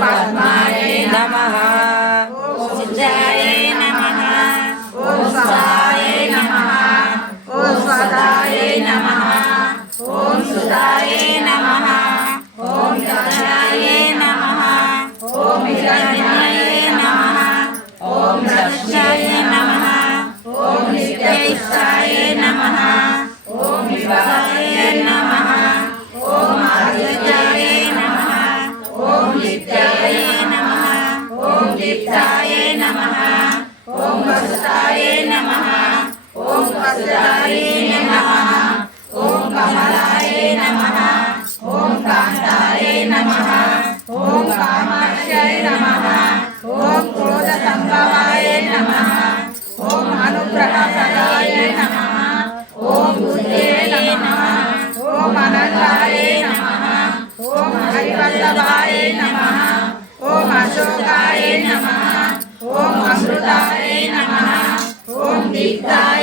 पद्माय नमः ओम सिद्धाय नमः ओम स्वाहाय नमः ओम स्वदाय नमः ओम सुदाय नमः ओम दक्षाय नमः ओम हिरण्याय नमः ओम दक्षाय नमः ओम नित्याय नमः ओम विवाहाय नमः ओम आदित्याय नमः ओम नित्याय नमः ओम दीप्ताय नमः ओम वसुताय नमः ओम वसुदाय नमः ओम कमलाय नमः ओम कांताय नमः ओम कामाक्षाय नमः ओम क्रोधसंभवाय नमः ओम अनुग्रहप्रदाय नमः ओम बुद्धे नमः ओम अनंताय नमः ओम हरिवल्लभाय नमः ओम अशोकाय नमः ओम अमृताय नमः ओम दीप्ताय